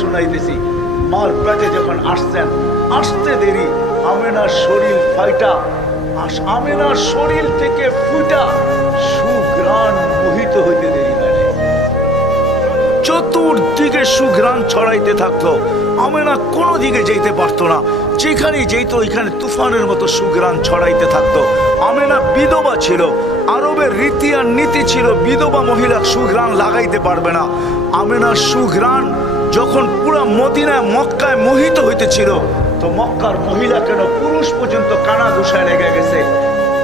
শুনাইতেছি। মার পেটে যখন আসছেন, আসতে দেরি আমেনার শরীর ফাইটা, আমেনার শরীর থেকে ফুটা সুঘ্রাণ মোহিত হইতে দেরি হয়। চতুর্দিকে সুঘ্রাণ ছড়াইতে থাকতো। আমেনা কোনো দিকে যেতে পারতো না, যেখানে যেত ওইখানে তুফানের মতো সুঘ্রাণ ছড়াইতে থাকতো। আমেনা বিধবা ছিল, আরবের রীতি আর নীতি ছিল বিধবা মহিলা সুঘ্রাণ লাগাইতে পারবে না। আমেনার সুঘ্রাণ যখন পুরা মদিনায় মক্কায় মোহিত হইতেছিল, তো মক্কার মহিলা কেন পুরুষ পর্যন্ত কানা ঘুষায় লেগে গেছে,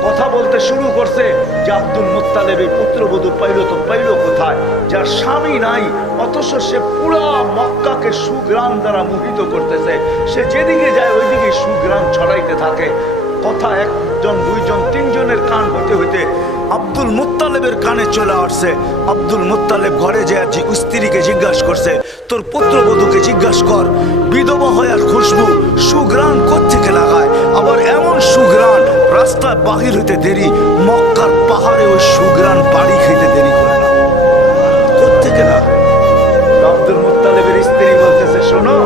কথা বলতে শুরু করছে যে আব্দুল মুত্তালিবের পুত্রবধূ পাইল তো পাইল কোথায়, যার স্বামী নাই অথচ সে পুরা মক্কাকে সুঘ্রাণ দ্বারা মোহিত করতেছে। সে যেদিকে যায় ওইদিকে সুঘ্রাণ ছড়াইতে থাকে। কথা একজন দুইজন তিনজনের কান হতে হইতে আব্দুল মুত্তালিবের কানে চলে আসছে। আব্দুল মুত্তালিব ঘরে যায় স্ত্রীকে জিজ্ঞাসা করছে, তোর পুত্রবধূকে জিজ্ঞাসা কর বিধবা হয় আর খুশবু সুঘ্রাণ কোত্থেকে লাগায়, আবার এমন সুঘ্রাণ রাস্তায় বাহির হইতে দেরি, মক্কার পাহাড়ে ওই সুঘ্রাণ বাড়ি খেতে দেরি করে না, কোত্থেকে লাগায়? আব্দুল মুত্তালিবের স্ত্রী বলতেছে, শোনো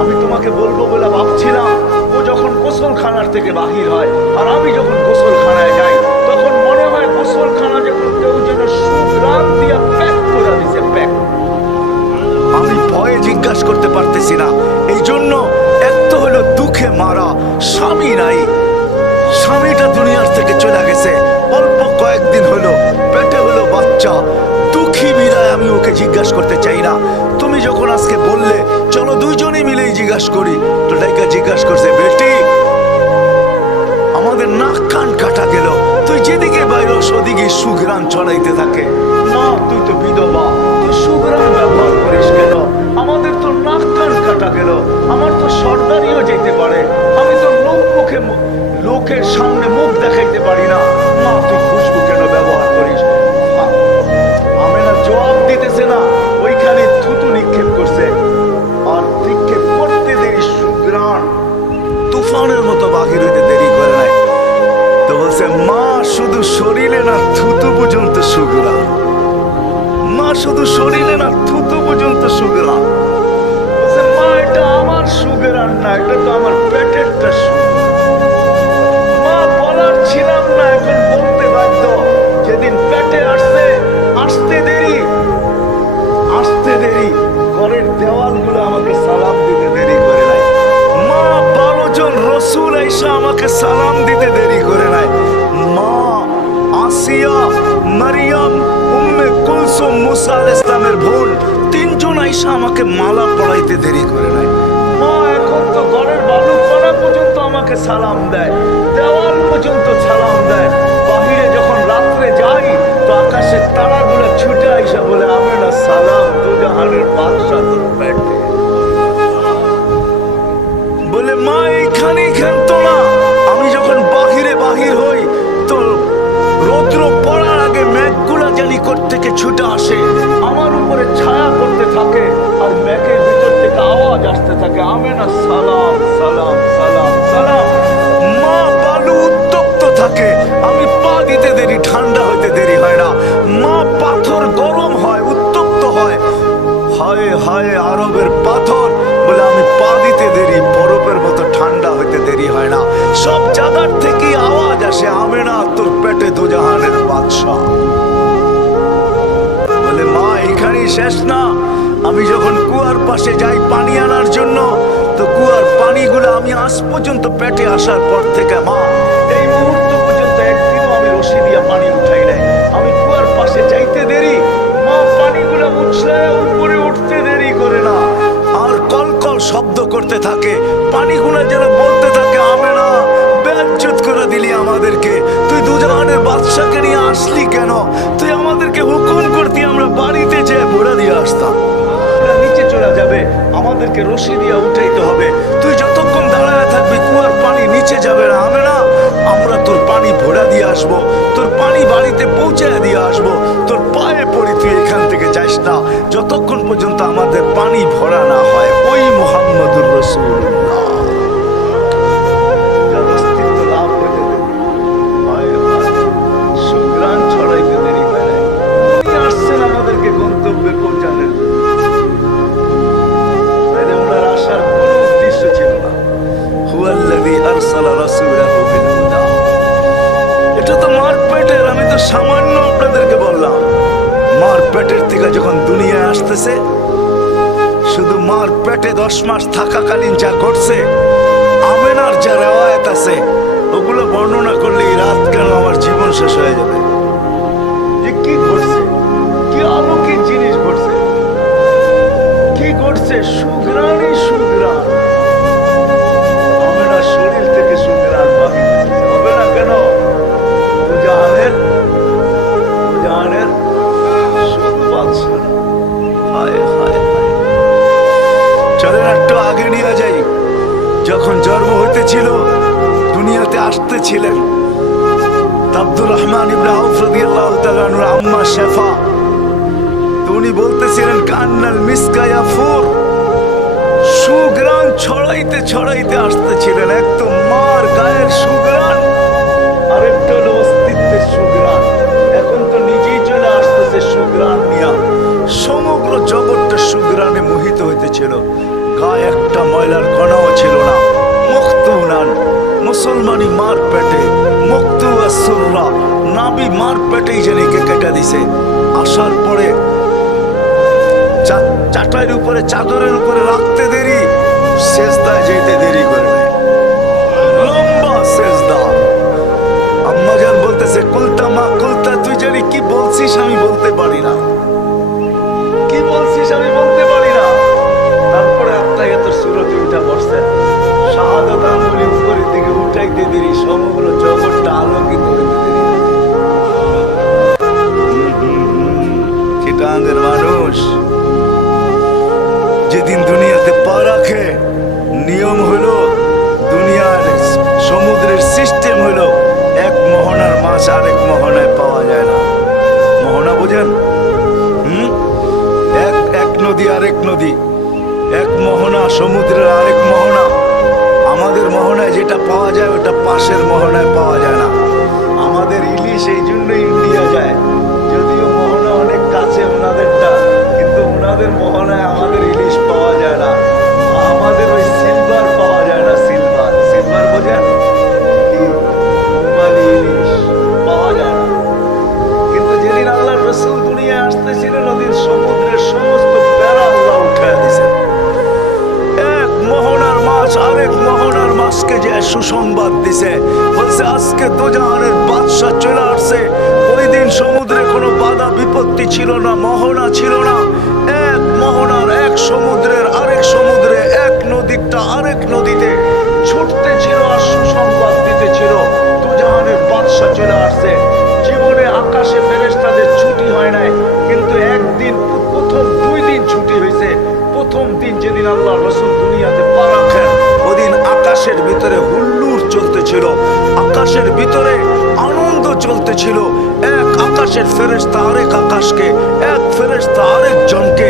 আমি তোমাকে বলবো বলে ভাবছিলাম, ও যখন গোসলখানার থেকে বাহির হয় আর আমি যখন গোসলখানায় যাই, তখন মনে হয় গোসলখানা যখন কেউ যেন সুঘ্রাণ দিয়ে প্যাক করে দিছে, প্যাক। আমি ভয়ে জিজ্ঞাসা করতে পারতেছি না, এই জন্য এক তো হলো দুঃখে মারা, স্বামী নাই, স্বামীটা দুনিয়ার থেকে চলে গেছে, অল্প কয়েকদিন হলো, পেটে হলো বাচ্চা, দুঃখী বিদায় আমি ওকে জিজ্ঞাসা করতে চাই না। তুমি যখন আজকে বললে চলো দুইজনেই মিলেই জিজ্ঞাসা করি, তো ডাইকা জিজ্ঞাসা করছে, বেটি আমাদের নাক কান কাটা গেল, তুই যেদিকে বাইরে সেদিকে সুঘ্রাণ ছড়াইতে থাকে। না তুই তো বিধবা, তুই সুঘ্রাণ ব্যবহার করিস কেন? আমাদের তো নাক কান কাটা গেল, আমার তো সর্দারিও যেতে পারে, আমি তো লোকের সামনে মুখ দেখাইতে পারি না, মা তুই খুশবু কেন ব্যবহার করিস? আমেনা জবাব দিতেছে না, ওইখানে থুতু নিক্ষেপ করছে, আর নিক্ষেপ করতে দেরি সুঘ্রাণ তুফানের মতো বাহির হইতে দেরি করে নাই। তো বলছে, মা শুধু শরীরে না থুতু পর্যন্ত সুঘ্রাণ, মা শুধু শরীরে না থুতু পর্যন্ত সুঘ্রাণ। বলছে, মা এটা আমার সুঘ্রাণ না, এটা তো আমার পেটেরটা সুঘ্রাণ। মা বলার ছিলাম না, এখন বলতে বাধ্য। যেদিন পেটে আসছে, আসতে দেরি, আসতে দেরি, ঘরের দেওয়ালগুলো আমাকে সালাম দিতে দেরি করে নাই। মা 12 জন রসুল আইসা আমাকে সালাম দিতে দেরি করে নাই। মা আসিয়া, মারিয়াম, উম্মে কুলসুম, মুসা আলাইহিস সালামের বোন, 3 জন আইসা আমাকে মালা পড়াইতে দেরি করে নাই। মা এখন তো ঘরের বালু কণা পর্যন্ত আমাকে সালাম দেয়, দেওয়াল পর্যন্ত সালাম দেয়। বাহিরে যখন রাত্রে যাই তো আকাশের তারাগুলো ছুটে আইসা বলে, আমেনা সালাম, দুজাহানের বাদশা তোর পেটে। বলে মা এইখানেই খেলতো না, আমি যখন বাহির হই তো রৌদ্র পড়ার আগে মেঘগুলা জানি থেকে ছুটে আসে, আমার উপরে ছায়া করতে থাকে, আর মেঘের ভিতর থেকে আওয়াজ আসতে থাকে, আমেনা সালাম সালাম সালাম সালাম। মা বালু উত্তপ্ত থাকে, আমি পা দিতে দেরি, ঠান্ডা হইতে দেরি হয় না। মা পাথর গরম হয়, উত্তপ্ত হয়, হায় হায় আরবের পাথর, বলে আমি পা দিতে দেরি, বরফের মতো ঠান্ডা হইতে দেরি হয় না। সব জায়গার থেকে আওয়াজ আসে, আমেনা তোর পেটে দুজাহানের বাদশা। বলে মা এখানেই শেষ না, আমি যখন কুয়ার পাশে যাই পানি আনার জন্য, তো কুয়ার পানিগুলো আমি আজ পর্যন্ত পেটে আসার পর থেকে মা এই মুহূর্ত পর্যন্ত একদিনও আমি রশি দিয়া পানি উঠাই নাই। আমি কুয়ার পাশে যাইতে দেরি, মা পানিগুলো উঠলে উপরে উঠতে দেরি করে না, আর কলকল শব্দ করতে থাকে, পানিগুলো যেন বলতে থাকে, আমেনা বেজ্জত করে দিলি আমাদেরকে, তুই দুজাহানের বাদশাকে নিয়ে আসলি কেন? তুই আমাদেরকে হুকুম করতি, আমরা বাড়িতে যেয়ে ভরা দিয়ে আসতাম, নিচে চলে যাবে, আমাদেরকে রশি দিয়ে উঠাইতে হবে, তুই যতক্ষণ দাঁড়ায় থাকবি কুয়ার পানি নিচে যাবে না। আমেনা আমরা তোর পানি ভরা দিয়ে আসবো, তোর পানি বাড়িতে পৌঁছায় দিয়ে আসবো, তোর পায়ে পড়ি তুই এখান থেকে যাস না, যতক্ষণ পর্যন্ত আমাদের পানি ভরা না হয়। ওই মুহাম্মদুর রাসূলুল্লাহ যার অস্তিত্ব লাভ হইতে দেরি, সুঘ্রাণ ছড়াইতে দেরি হয় না, উনি আসছেন আমাদেরকে গন্তব্যে পৌঁছানোর জন্য। শুধু মার পেটে 10 মাস থাকাকালীন যা ঘটছে, আমেনার যা রেওয়ায়াত আছে, ওগুলো বর্ণনা করলে এই রাত কেন আমার জীবন শেষ হয়ে যাবে। যে কি ঘটছে, কি অলৌকিক জিনিস ঘটছে, কি ঘটছে, সুঘ্রাণই সুঘ্রাণ। আমেনার শরীর থেকে সুঘ্রাণ বাহির হবে না কেন? দুজাহানের সুখবাদ ছিল। হায় হায় হায়। চলেন একটু আগে নিয়ে যাই। যখন জন্ম হইতেছিল, দুনিয়াতে আসতেছিলেন আব্দুর রহমান ইবনে আউফ রাদিয়াল্লাহু তাআলা আনহুর আম্মা শেফা। উনি বলতেছিলেন কান্নাল মিসকা ইয়াফুর, সুঘ্রাণ ছড়াইতে ছড়াইতে আসতেছিলেন। একদম মার গায়ের সুঘ্রাণ, আরেকটা হলো অস্তিত্বের সুঘ্রাণ। এখন তো নিজেই চলে আসতেছে সুঘ্রাণ নিয়া। সমগ্র জগৎটা সুঘ্রাণে মোহিত হইতেছিল। গায়ে একটা ময়লার কণাও ছিল না। মুক্তুনান, মুসলমানি মার পেটে, মুক্তু আসুররা, নাবি মার পেটেই জেনেকে কেটে দিছে। আসার পরে চাটাইয়ের উপরে, চাদরের উপরে রাখতে দেরি, সেজদায় যেতে দেরি করে নেয়, লম্বা সেজদা। আম্মাজান বলতেছে কুলতা মা কুলতা, তুই জানি কি বলছিস আমি বলতে পারি না, কি বলছিস আমি বলতে পারি না। তারপরে আত্মাহিয়াত সূরাতে উঠা বসছে, শাহাদাত আঙ্গুলি উপরের দিকে উঠাইতে দেরি, সমগ্র জগৎটা আলোকিত হইতে দেরি। চিটাঙ্গের মানুষ যেদিন দুনিয়াতে পা রাখে, নিয়ম হলো দুনিয়ার সমুদ্রের সিস্টেম হলো এক মোহনার মাছ আরেক মোহনায় পাওয়া যায় না। মোহনা বোঝেন? এক নদী আরেক নদী, এক মোহনা সমুদ্রের আরেক মোহনা। আমাদের মোহনায় যেটা পাওয়া যায় ওটা পাশের মোহনায় পাওয়া যায় না। আমাদের ইলিশ এই জন্য ইন্ডিয়া যায়, যদিও মোহনা অনেক কাছে ওনাদেরটা, কিন্তু ওনাদের মোহনায় আমাদের ইলিশ পাওয়া যায় না। আমাদের ওই সিলভার পাওয়া যায় না, সিলভার, সিলভার বোঝেন কি, রূপালী ইলিশ পাওয়া যায় না। কিন্তু যেদিন আল্লাহর রাসূল দুনিয়ায় আসতেছিলেন, নদীর সমুদ্রের সমস্ত প্যারা আল্লাহ উঠায় দিয়েছেন। এক মোহনার মাছ আরেক মোহনার মাছকে যে সুসংবাদ দিছে, বলছে আজকে দুজাহানের বাদশা চলে আসছে। ওই দিন সমুদ্রে কোনো বাধা বিপত্তি ছিল না, মোহনা ছিল না। এক মোহনার এক সমুদ্রের আরেক সমুদ্রে, এক নদীটা আরেক নদীতে ছুটতে ছিল আর সুসংবাদ দিতে ছিল দুজাহানের বাদশা চলে আসছে। জীবনে আকাশে ফেরেশতাদের ছুটি হয় নাই, কিন্তু একদিন, প্রথম 2 দিন ছুটি হয়েছে। প্রথম দিন যেদিন আল্লাহ রাসূল দুনিয়াতে পা রাখেন, ওদিন আকাশের ভিতরে হুল্লোড় চলতেছিল, আকাশের ভিতরে আনন্দ চলতেছিল। এক আকাশের ফেরেশতা আরেক আকাশকে, এক ফেরেশতা আরেক জনকে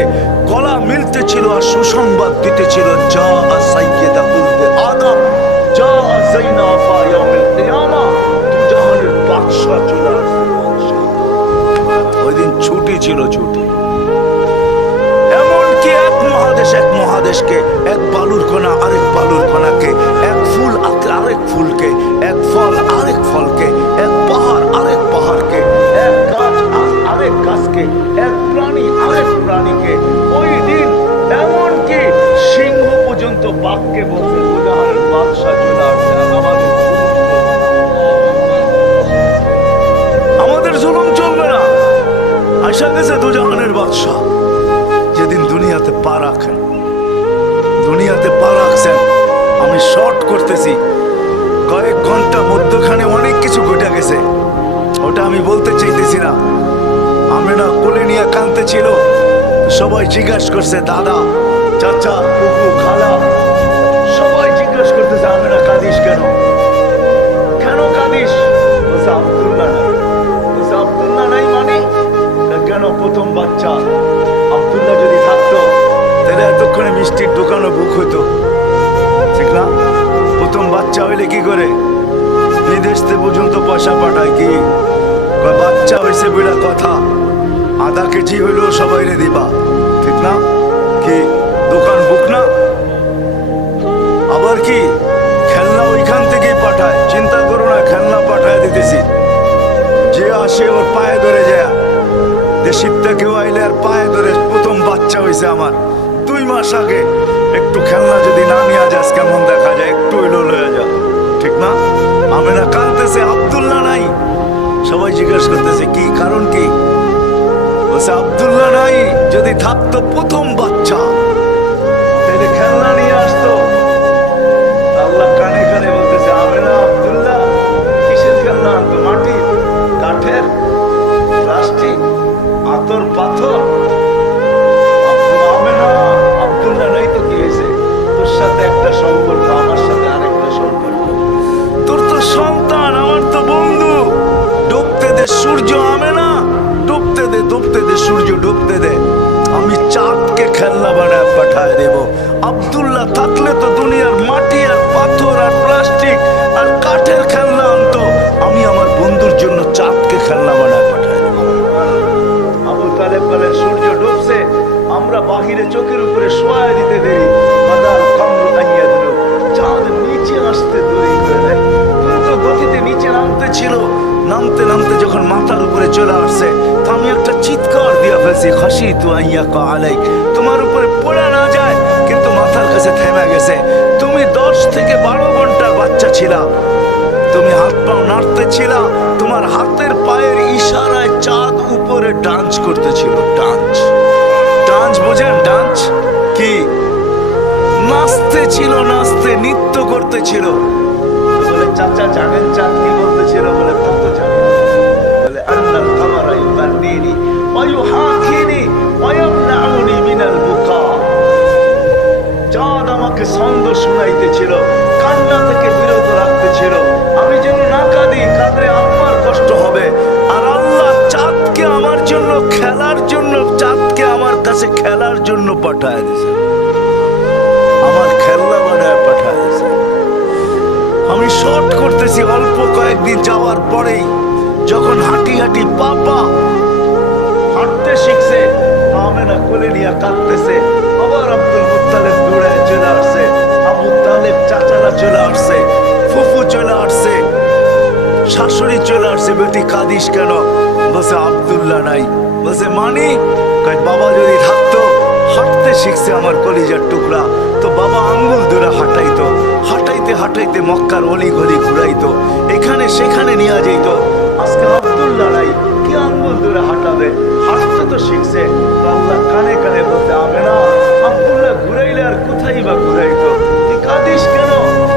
গলা মিলতেছিল আর সুসংবাদ দিতেছিল, যা সাইয়্যিদা উলদে আদম, যা যাইনা ফা ইয়াউমিল কিয়ামা, দুজাহানের বাদশা চলে আসছে। ওই দিন ছুটি ছিল, ছুটি। এমনকি এক মহাদেশকে, এক বালুর কণা আরেক বালুর কণাকে, এক ফুল আরেক ফুলকে, এক ফল আরেক ফলকে, এক পাহাড় আরেক পাহাড়কে, এক গাছ আরেক গাছকে, এক প্রাণী আরেক প্রাণীকে। ওই দিন এমনকি সিংহ পর্যন্ত বাঘকে বলছে দুজাহানের বাদশা চলে আসছে। আমাদের জুলুম চলবে না, আশা গেছে দুজাহানের বাদশা যেদিন দুনিয়াতে পা রাখেন, দুনিয়াতে পা রাখছেন। আমি শর্ট করতেছি, কয়েক ঘন্টা মধ্যখানে অনেক কিছু ঘটে গেছে, ওটা আমি বলতে চাইতেছি না। আমেনা কোলে নিয়ে কাঁদতেছিল, সবাই জিজ্ঞাসা করছে, দাদা, চাচা, ফুফু, খালা, সবাই জিজ্ঞাসা করতেছে আমেনা কাঁদিস কেন, কেন কাঁদিস? বলছে আব্দুল্লাহ নাই। বলছে আব্দুল্লাহ নাই মানে? কেন? প্রথম বাচ্চা আব্দুল্লাহ যদি থাকতো তাহলে এতক্ষণে মিষ্টির দোকানও বুক হতো, ঠিক না? প্রথম বাচ্চা হইলে কি করে বিদেশ পর্যন্ত পয়সা পাঠায়, কি বাচ্চা হয়েছে বেড়া কথা, আধা কেজি হইলেও সবাইরে দিবা, ঠিক না? কি দোকান বুক না? আবার কি খেলনা ওইখান থেকেই পাঠায়, চিন্তা করো না, খেলনা পাঠায় দিতেছি। যে আসে ওর পায়ে ধরে যায়, দেশিরটা কেউ আইলে আর পায়ে ধরে, প্রথম বাচ্চা হয়েছে আমার, 2 মাস আগে একটু খেলনা যদি না নিয়ে যাস কেমন দেখা যায়, একটু এলো লয়ে যা, ঠিক না? আমেনা কাঁদতেছে, আব্দুল্লাহ নাই। সবাই জিজ্ঞেস করতেছে কি কারণ, কি বলছে আব্দুল্লাহ নাই, যদি থাকতো প্রথম বাচ্চা তাহলে খেলনা নিয়ে আসতো। আল্লাহ কানে কানে বলতেছে আমেনা আব্দুল্লাহ কিসের খেলনা আনতো? মাটির, কাঠের, প্লাস্টিক, আতর, পাথর। আমেনা আব্দুল্লাহ নাই তো কি হয়েছে? তোর সাথে একটা সম্পর্ক, আমার সাথে আরেকটা সম্পর্ক। তোর তো সন্তান, আমার তো বন্ধু। ডুবতে দে সূর্য আমেনা, ডুবতে দে, ডুবতে দে সূর্য, ডুবতে দে। আমি চাঁদকে খেলনা বানায় পাঠায় দেব। আব্দুল্লাহ থাকলে তো দুনিয়ার মাটি আর পাথর আর প্লাস্টিক আর কাঠের খেলনা আনতো, আমি আমার বন্ধুর জন্য চাঁদকে খেলনা বানায় পাঠায় দেব। আবু তালেব বলে সূর্য ডুবছে, আমরা বাহিরে চোখের উপরে শোয়া দিতে দেরি, বাদাল কামরু আইয়া দিল, চাঁদ নিচে আসতে দেরি করে দেয়। দ্রুত গতিতে নিচে নামতে ছিল, নামতে নামতে যখন মাথার উপরে চলে আসছে, তো আমি একটা চিৎকার দিয়ে ফেলছি, খাসি তু আইয়া কা আলাই, তোমার উপরে পড়ে না যায়, কিন্তু মাথার কাছে থেমে গেছে। তুমি 10 থেকে 12 ঘন্টার বাচ্চা ছিলা, তুমি হাত পাও নাড়তে ছিলা, তোমার হাতের পায়ের ইশারায় চাঁদ উপরে ডান্স করতেছিল। ডান্স, ডান্স বোঝেন? ডান্স কি? নাচতে ছিল, নাচতে নৃত্য করতেছিল। বলে চাচা জানেন চাঁদ কি বলতেছিল? বলে কত জানেন? বলে আন্নাল কামারা ইউগান্নিনি ওয়া ইউহাকিনি ওয়া ইয়ামনাউনি মিনাল বুকা। চাঁদ আমাকে ছন্দ শুনাইতেছিল, কান্না থেকে বিরত রাখতেছিল, আমি যেন না কাঁদি, কাঁদলে আমার কষ্ট হবে। আর আল্লাহ চাঁদকে আমার জন্য খেলার জন্য, চাঁদকে আমার কাছে খেলার জন্য পাঠায় দিয়েছে, আমার খেলনা বানায় পাঠায় দিয়েছে। আমি শর্ট করতেছি, অল্প কয়েকদিন যাওয়ার পরেই যখন হাঁটি হাঁটি পাপা হাঁটতে শিখছে, আমেনা কোলে নিয়ে কাঁদতেছে। আবার আব্দুল মুত্তালিব দৌড়ায় চলে আসছে, আবু তালেব চাচারা চলে আসছে, ফুফু চলে আসছে, শাশুড়ি চলে আসছে। বেটি কাঁদিস কেন? বলছে আব্দুল্লাহ নাই। বলছে মানি? বাবা যদি থাকতো, হাঁটতে শিখছে আমার কলিজার টুকরা, তো বাবা আঙ্গুল ধরে হাঁটাইতো, হাঁটাইতে হাঁটাইতে মক্কার অলি গলি ঘুরাইতো, এখানে সেখানে নিয়ে যেত। আজকে আব্দুল্লাহ নাই, কি আঙ্গুল ধরে হাঁটাবে? হাঁটতে তো শিখছে। আল্লাহ কানে কানে বলতে হবে না, আব্দুল্লাহ ঘুরাইলে আর কোথায় বা ঘুরাইতো? তুই কাঁদিস কেন?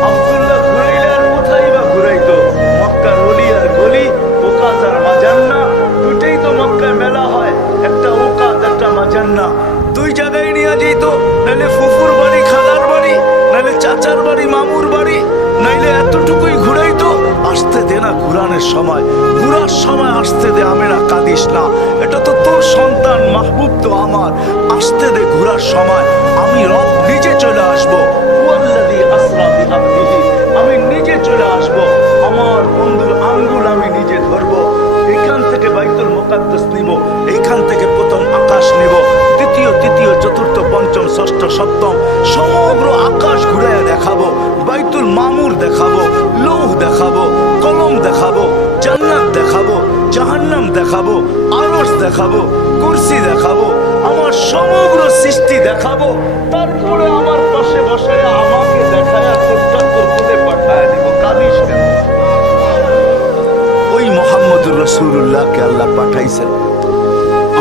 আব্দুল্লাহ ঘুরাইলে আর কোথায় বা ঘুরাইতো? মক্কার অলি আর গলি, ওকাত আর মাজান্না, দুটেই তো মক্কায় মেলা হয়, একটা ওকাত একটা মাজান্না, 2 জায়গায় নিয়ে যেত। নাইলে ফুফুর বাড়ি, খালার বাড়ি, নাইলে চাচার বাড়ি, মামুর বাড়ি, নাইলে এতটুকুই ঘুরাইতো। আসতে দে না ঘুরানোর সময়, ঘুরার সময় আসতে দে। আমেনা কাঁদিস না, এটা তো তোর সন্তান, মাহবুব তো আমার, আসতে দে ঘুরার সময়। আমি রব নিজে চলে আসবো, ওয়াল্লাযী আসরা বিআবদিহি, আমি নিজে চলে আসবো, আমার বন্ধুর আঙ্গুল আমি নিজে ধরবো। এখান থেকে বাইতুল মুকাদ্দাস নিব, এইখান থেকে প্রথম আকাশ নিব, দ্বিতীয় তৃতীয় চতুর্থ পঞ্চম ষষ্ঠ সপ্তম সমগ্র আকাশ ঘুরে দেখাবো, বাইতুল মামুর দেখাবো, লৌহ দেখাবো, কলম দেখাবো, জান্নাত দেখাবো, জাহান্নাম দেখাবো, আরশ দেখাবো, কুরসি দেখাবো, আমার সমগ্র সৃষ্টি দেখাবো। তারপরে আমার পাশে বসে আমাকে দেখায় তোরটা তোর কোলে পাঠায় দিব। কাঁদিস কেন? ওই মুহাম্মদুর রাসূলুল্লাহকে আল্লাহ পাঠাইছেন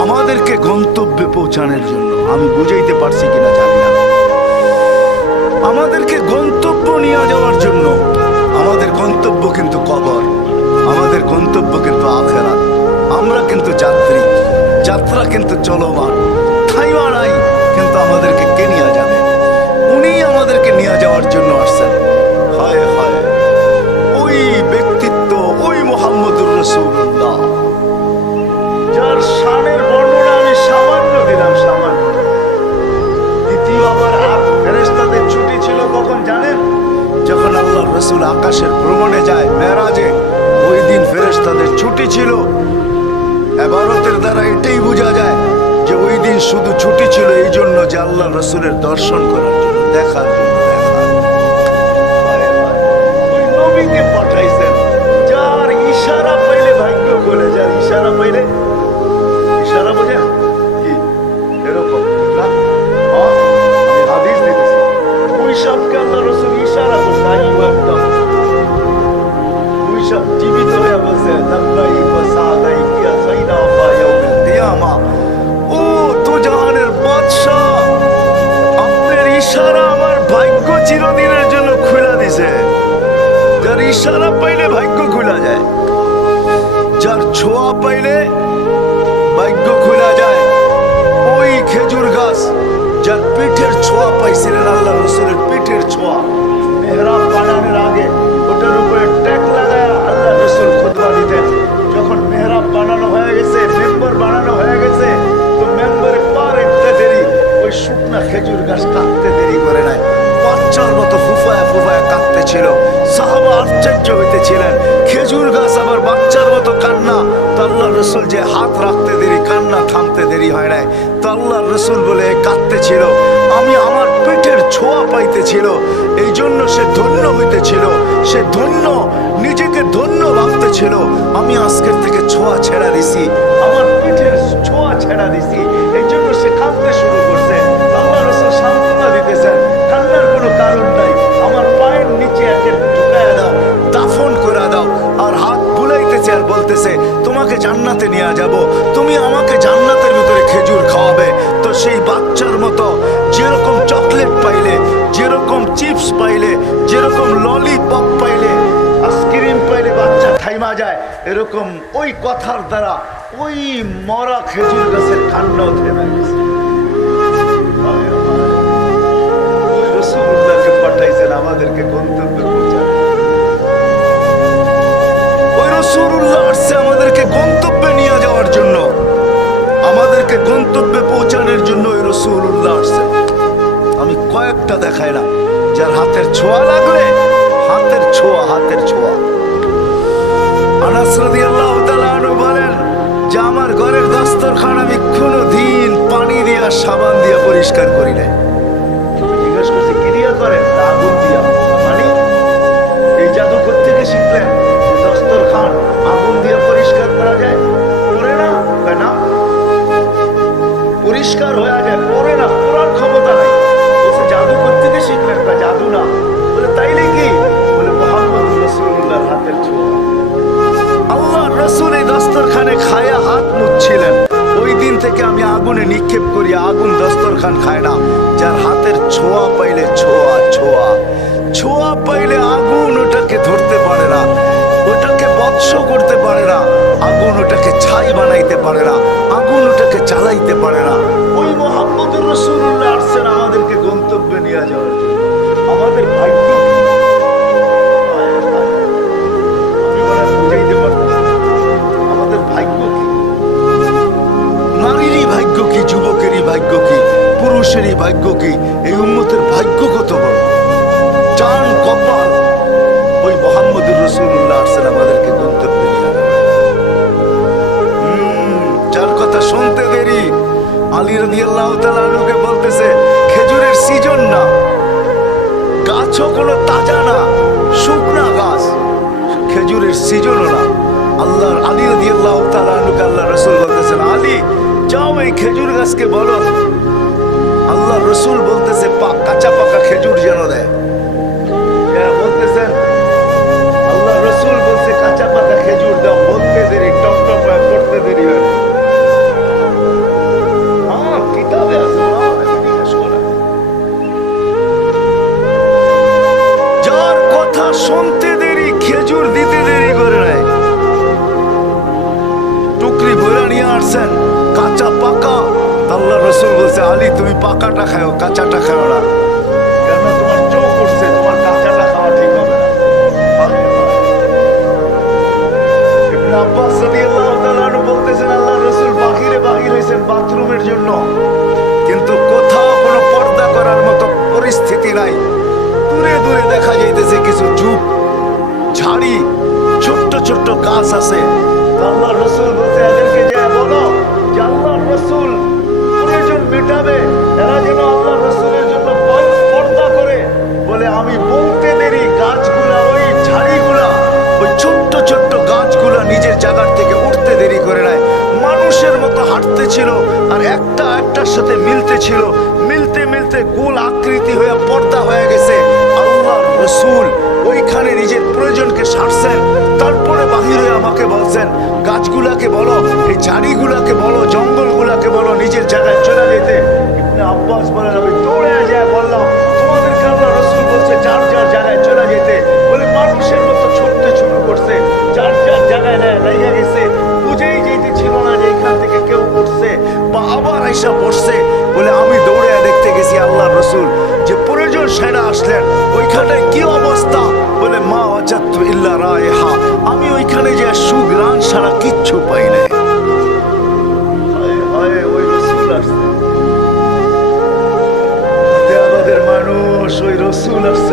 আমাদেরকে গন্তব্যে পৌঁছানোর জন্য। আমি বুঝাইতে পারছি কিনা জানি না, আমাদেরকে গন্তব্য নিয়ে যাওয়ার জন্য। আমাদের গন্তব্য কিন্তু কবর, আমাদের গন্তব্য কিন্তু আখিরাত। আমরা কিন্তু যাত্রী, যাত্রা কিন্তু চলমান, থাইমা নাই, কিন্তু আমাদেরকে কে নিয়ে যাবে? উনি আমাদেরকে নিয়ে যাওয়ার জন্য আসছেন। হায় হায়, ওই ব্যক্তিত্ব, ওই মুহাম্মদুর রাসূলুল্লাহ, যার শানের বর্ণনা আমি সামান্য দিলাম, সামান্য। দ্বিতীয় আবার ফেরেশতাদের ছুটি ছিল কখন জানেন? যখন আল্লাহর রাসূল আকাশের ভ্রমণে যায় মেরাজে, ওই দিন ফেরেশতাদের ছুটি ছিল। ইবাদতের দ্বারা এটাই বোঝা যায় যে ওই দিন শুধু ছুটি ছিল এই জন্য যে আল্লাহর রাসূলের দর্শন করার জন্য, দেখার জন্য। ওই নবীকে পাঠাইছেন, যার ইশারা পাইলে ভাগ্য বলে, যার ইশারা পাইলে, ইশারা বোঝেন কি? এরকম না, চিরদিনের জন্য খুলে দিছে। যার ইশারা পাইলে ভাগ্য খুলে যায়, যার ছোঁয়া পাইলে ভাগ্য খুলে যায়। ওই খেজুর গাছ যার পিঠের ছোঁয়া পাইছিলেন, আল্লাহ রসুলের পিঠের ছোঁয়া, মেহরাব বানানোর আগে ওটার উপরে ট্যাগ লাগায় আল্লাহ রসুল খুতবা দিতেন। যখন মেহরাব বানানো হয়ে গেছে, মেম্বার বানানো হয়ে গেছে, তো মেম্বারে পা রাখতে দেরি, ওই শুকনা খেজুর গাছ কাটতে দেরি করে নাই, বাচ্চার মতো ফুফায় ফুফায় কাঁদতেছিল। সাহাবা আশ্চর্য হইতেছিলেন, খেজুর গাছ আবার বাচ্চার মতো কান্না। তো আল্লাহ রসুল যে হাত রাখতে দেরি, কান্না থামতে দেরি হয় নাই। তো আল্লাহ রসুল বলে কাঁদতেছিল, আমি আমার পেটের ছোঁয়া পাইতেছিল, এই জন্য সে ধন্য হইতেছিল, সে ধন্য, নিজেকে ধন্য ভাবতেছিল। আমি আজকের থেকে ছোঁয়া ছেড়া দিছি, আমার পিঠের ছোঁয়া ছেড়া দিছি, এই জন্য সে কাঁদতে শুরু করছে। আল্লাহ রসুল সান্ত্বনা দিতেছেন, কান্নার কোনো কারণ নাই, আমার পায়ের নিচে একে ঢুকায় দাও, দাফন করে দাও। আর হাত বুলাইতেছে আর বলতেছে, তোমাকে জান্নাতে নিয়ে যাব, তুমি আমাকে জান্নাতের ভিতরে খেজুর খাওয়াবে। তো সেই বাচ্চার মতো যেরকম চকলেট পাইলে, যেরকম চিপস পাইলে, যেরকম ললিপপ পাইলে, আইসক্রিম পাইলে বাচ্চা থাইমা যায়, এরকম ওই কথার দ্বারা ওই মরা খেজুর গাছের কান্নাও থেমে গেছে। ওই রাসূলুল্লাহকে পাঠাইছেন আমাদেরকে গন্তব্যে পৌঁছাতে। ওই রাসূলুল্লাহ আসছে আমাদেরকে গন্তব্যে নিয়ে যাওয়ার জন্য, আমাদেরকে গন্তব্যে পৌঁছানোর জন্য ওই রাসূলুল্লাহ আসছে। আমি কয়েকটা দেখাইলাম, যার হাতের ছোঁয়া লাগলে, হাতের ছোঁয়া, হাতের ছোঁয়া। আনাস রাদিয়াল্লাহু তাআলা আনহু বলেন যে আমার ঘরের দস্তরখান আমি কোনোদিন পানি দিয়া সাবান দিয়া পরিষ্কার করি নাই। জিজ্ঞেস করছি কি দিয়া করেন? আগুন দিয়া। মানে এই জাদু থেকে শিখলেন দস্তরখান আগুন দিয়ে পরিষ্কার করা যায়? করে না, না পরিষ্কার হয়ে যায়, করে না, করার ক্ষমতা নাই। বলছে জাদু থেকে শিখলেন? জাদু না। বলে তাইলে কি? বলে মুহাম্মদ রাসূলুল্লাহর হাতের ছোঁয়া। আল্লাহ রসুল এই দস্তরখানে খায়া হাত মুছছিলেন, ওই দিন থেকে আমি আগুনে নিক্ষেপ করি, আগুন দস্তরখান খায় না। যার হাতের ছোঁয়া পাইলে, ছোঁয়া ছোঁয়া ছোঁয়া পাইলে আগুন ওটাকে ধরতে পারে না, ওটাকে বৎস করতে পারে না, আগুন ওটাকে ছাই বানাইতে পারে না, আগুন ওটাকে চালাইতে পারে না। ওই মুহাম্মদুর রাসূলুল্লাহ আসছেন আমাদেরকে গন্তব্যে নিয়ে যাওয়ার জন্য। আমাদের ভাগ্য আমাদের ভাগ্য কি? নারীরই ভাগ্য কি, যুবকেরই ভাগ্য কি, পুরুষেরই ভাগ্য কি? এই উম্মতের ভাগ্য কত বড়, চান কপাল। ওই মুহাম্মদুর রাসূলুল্লাহ আসছেন আমাদেরকে গন্তব্যে নিয়ে যাওয়ার। যার কথা শুনতে দেরি, আলী রাদিয়াল্লাহু তাআলা আনহুকে বলতেছে খেজুরের সিজন না, গাছও কোনো তাজা না, শুকনা গাছ, খেজুরের সিজনও না। আল্লাহর আলী রাদিয়াল্লাহু তাআলা আনহুকে আল্লাহ রাসূল বলতেছেন, আলী যাও এই খেজুর গাছকে বলো, আল্লাহ রসুল বলতেছে কাঁচা পাকা খেজুর যেন দেয়। বলতেছেন আল্লাহ রসুল বলছে কাঁচা পাকা খেজুর দাও, বলতে দেরি, টক টক করতে দেরি হয়। হ্যাঁ কিতাবে আছে, যার কথা শুনতে দেরি খেজুর দিতে দেরি করে নাই। টুকরি ভরা নিয়ে আসছেন কাঁচা পাকা, আল্লাহ রসুল বলছে আলী তুমি পাকাটা খাও, কাঁচাটা খাও না, কেন তোমার চোখ করছে, তোমার কাঁচাটা খাওয়া ঠিক হবে না। ইবনে আব্বাস রাদিয়াল্লাহু তাআলা আনহু বলতেছেন আল্লাহ রসুল বাহিরে হয়েছেন বাথরুমের জন্য, কিন্তু কোথাও কোনো পর্দা করার মতো পরিস্থিতি নাই। দূরে দূরে দেখা যাইতেছে কিছু ঝোপ ঝাড়ি, ছোট্ট ছোট্ট গাছ আছে। আল্লাহ রসুল বলছে এদেরকে যে বলো যে আল্লাহ রসুল প্রয়োজন মেটাবে, এরা যেন আল্লাহ রসুলের জন্য পর্দা করে। বলে আমি বলতে দেরি গাছগুলা, ওই ঝাড়িগুলা, ওই ছোট্ট ছোট্ট গাছগুলা নিজের জায়গার থেকে উঠতে দেরি করে নাই, মানুষের মতো হাঁটতে ছিল, আর একটা একটার সাথে মিলতে ছিল, মিলতে মিলতে গোল আকৃতি হয়ে পর্দা হয়ে গেছে। আল্লাহ রসুল ওইখানে নিজের প্রয়োজনকে সারছেন, তারপরে বাহির হয়ে আমাকে বলছেন গাছগুলাকে বলো, এই ঝাড়িগুলাকে বলো, জঙ্গলগুলাকে বলো নিজের জায়গায় চলে যেতে। ইবনে আব্বাস বলেন আমি দৌড়ে যায় বললাম তোমাদেরকে আল্লাহ রসুল বলছে করছে যার যার জায়গায় চলে যেতে, বলে মানুষের মতো ছুটতে শুরু করছে, যার যার জায়গায় লেগে গেছে, বুঝেই যেতে ছিল না যে এখান থেকে কেউ উঠছে বা আবার এসে বসছে। বলে আমি দৌড়ে দেখতে গেছি আল্লাহ রসুল যে প্রয়োজন সেরা আসলেন, ওইখানে কি অবস্থা? বলে মা ওয়াজাদতু ইল্লা রায়হা, আমি ওইখানে যে সুঘ্রাণ ছাড়া কিচ্ছু পাই নাই। ওই রসুল আসছে, আমাদের মানুষ, ওই রসুল আসছে।